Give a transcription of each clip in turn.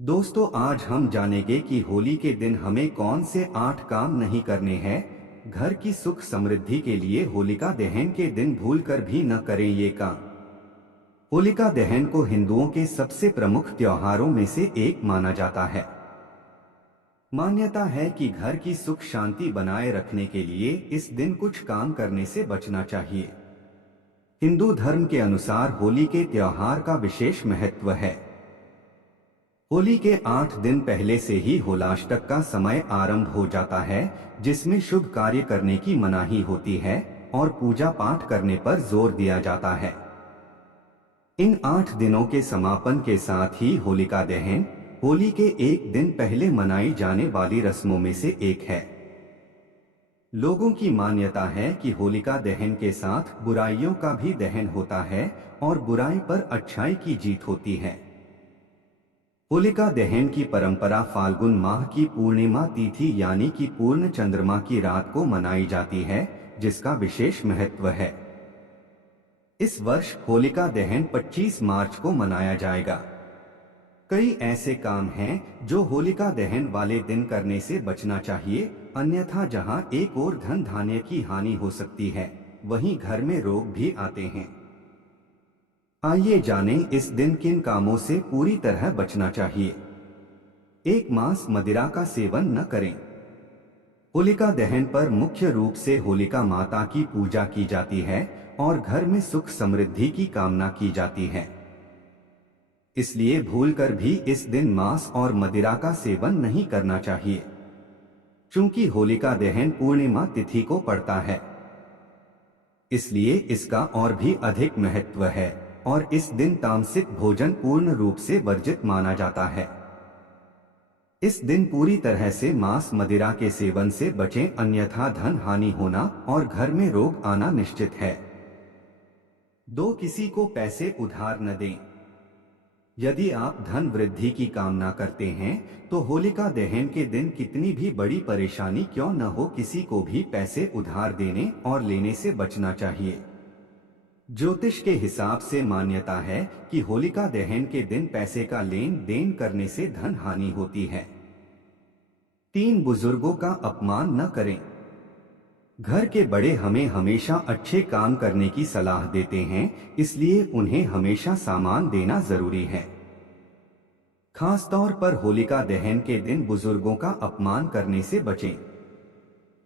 दोस्तों, आज हम जानेंगे कि होली के दिन हमें कौन से 8 काम नहीं करने हैं। घर की सुख समृद्धि के लिए होलिका दहन के दिन भूलकर भी न करें ये काम। होलिका दहन को हिंदुओं के सबसे प्रमुख त्योहारों में से एक माना जाता है। मान्यता है कि घर की सुख शांति बनाए रखने के लिए इस दिन कुछ काम करने से बचना चाहिए। हिंदू धर्म के अनुसार होली के त्योहार का विशेष महत्व है। होली के 8 दिन पहले से ही होलाष्टक का समय आरंभ हो जाता है, जिसमें शुभ कार्य करने की मनाही होती है और पूजा पाठ करने पर जोर दिया जाता है। इन 8 दिनों के समापन के साथ ही होलिका दहन होली के एक दिन पहले मनाई जाने वाली रस्मों में से एक है। लोगों की मान्यता है कि होलिका दहन के साथ बुराइयों का भी दहन होता है और बुराई पर अच्छाई की जीत होती है। होलिका दहन की परंपरा फाल्गुन माह की पूर्णिमा तिथि यानी कि पूर्ण चंद्रमा की रात को मनाई जाती है, जिसका विशेष महत्व है। इस वर्ष होलिका दहन 25 मार्च को मनाया जाएगा। कई ऐसे काम हैं जो होलिका दहन वाले दिन करने से बचना चाहिए, अन्यथा जहां एक ओर धन धान्य की हानि हो सकती है, वहीं घर में रोग भी आते हैं। आइए जानें इस दिन किन कामों से पूरी तरह बचना चाहिए। एक, मांस मदिरा का सेवन न करें। होलिका दहन पर मुख्य रूप से होलिका माता की पूजा की जाती है और घर में सुख समृद्धि की कामना की जाती है। इसलिए भूलकर भी इस दिन मांस और मदिरा का सेवन नहीं करना चाहिए। चूंकि होलिका दहन पूर्णिमा तिथि को पड़ता है, इसलिए इसका और भी अधिक महत्व है और इस दिन तामसिक भोजन पूर्ण रूप से वर्जित माना जाता है। इस दिन पूरी तरह से मांस मदिरा के सेवन से बचें, अन्यथा धन हानि होना और घर में रोग आना निश्चित है। 2, किसी को पैसे उधार न दें। यदि आप धन वृद्धि की कामना करते हैं तो होलिका दहन के दिन कितनी भी बड़ी परेशानी क्यों न हो, किसी को भी पैसे उधार देने और लेने से बचना चाहिए। ज्योतिष के हिसाब से मान्यता है कि होलिका दहन के दिन पैसे का लेन देन करने से धन हानि होती है। 3, बुजुर्गों का अपमान न करें। घर के बड़े हमें हमेशा अच्छे काम करने की सलाह देते हैं, इसलिए उन्हें हमेशा सम्मान देना जरूरी है। खासतौर पर होलिका दहन के दिन बुजुर्गों का अपमान करने से बचें।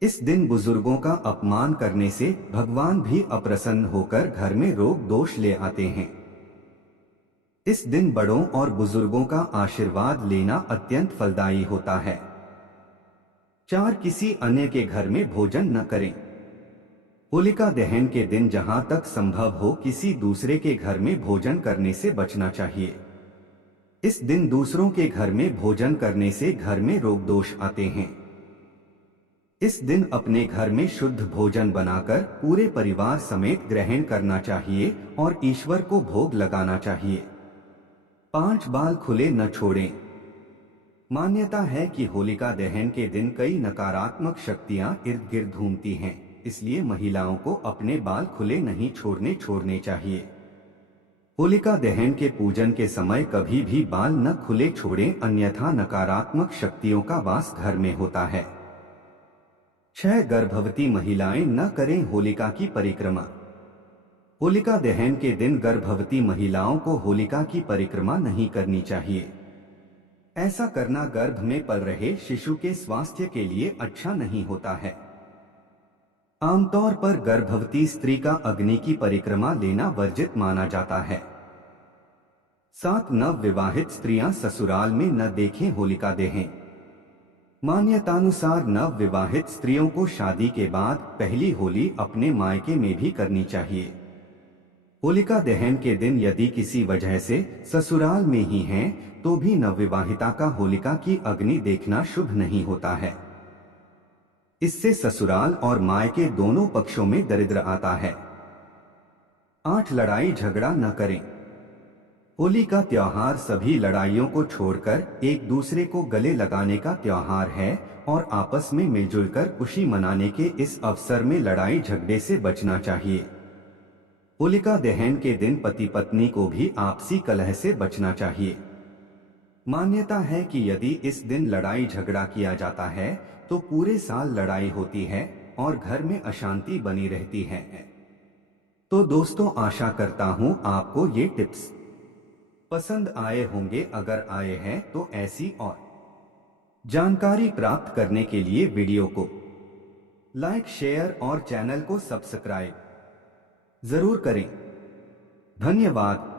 इस दिन बुजुर्गों का अपमान करने से भगवान भी अप्रसन्न होकर घर में रोग दोष ले आते हैं। इस दिन बड़ों और बुजुर्गों का आशीर्वाद लेना अत्यंत फलदायी होता है। 4, किसी अन्य के घर में भोजन न करें। होलिका दहन के दिन जहां तक संभव हो किसी दूसरे के घर में भोजन करने से बचना चाहिए। इस दिन दूसरों के घर में भोजन करने से घर में रोग दोष आते हैं। इस दिन अपने घर में शुद्ध भोजन बनाकर पूरे परिवार समेत ग्रहण करना चाहिए और ईश्वर को भोग लगाना चाहिए। 5, बाल खुले न छोड़ें। मान्यता है कि होलिका दहन के दिन कई नकारात्मक शक्तियां इर्द गिर्द घूमती हैं, इसलिए महिलाओं को अपने बाल खुले नहीं छोड़ने चाहिए। होलिका दहन के पूजन के समय कभी भी बाल न खुले छोड़ें, अन्यथा नकारात्मक शक्तियों का वास घर में होता है। 6, गर्भवती महिलाएं न करें होलिका की परिक्रमा। होलिका दहन के दिन गर्भवती महिलाओं को होलिका की परिक्रमा नहीं करनी चाहिए। ऐसा करना गर्भ में पल रहे शिशु के स्वास्थ्य के लिए अच्छा नहीं होता है। आमतौर पर गर्भवती स्त्री का अग्नि की परिक्रमा लेना वर्जित माना जाता है। 7, नव विवाहित स्त्रियां ससुराल में न देखें होलिका दहन। मान्यतानुसार नव विवाहित स्त्रियों को शादी के बाद पहली होली अपने मायके में भी करनी चाहिए। होलिका दहन के दिन यदि किसी वजह से ससुराल में ही हैं, तो भी नवविवाहिता का होलिका की अग्नि देखना शुभ नहीं होता है। इससे ससुराल और मायके दोनों पक्षों में दरिद्र आता है। 8, लड़ाई झगड़ा न करें। होली का त्योहार सभी लड़ाइयों को छोड़कर एक दूसरे को गले लगाने का त्योहार है और आपस में मिलजुल कर खुशी मनाने के इस अवसर में लड़ाई झगड़े से बचना चाहिए। होलिका दहन के दिन पति पत्नी को भी आपसी कलह से बचना चाहिए। मान्यता है कि यदि इस दिन लड़ाई झगड़ा किया जाता है तो पूरे साल लड़ाई होती है और घर में अशांति बनी रहती है। तो दोस्तों, आशा करता हूं आपको ये टिप्स पसंद आए होंगे। अगर आए हैं तो ऐसी और जानकारी प्राप्त करने के लिए वीडियो को लाइक, शेयर और चैनल को सब्सक्राइब जरूर करें। धन्यवाद।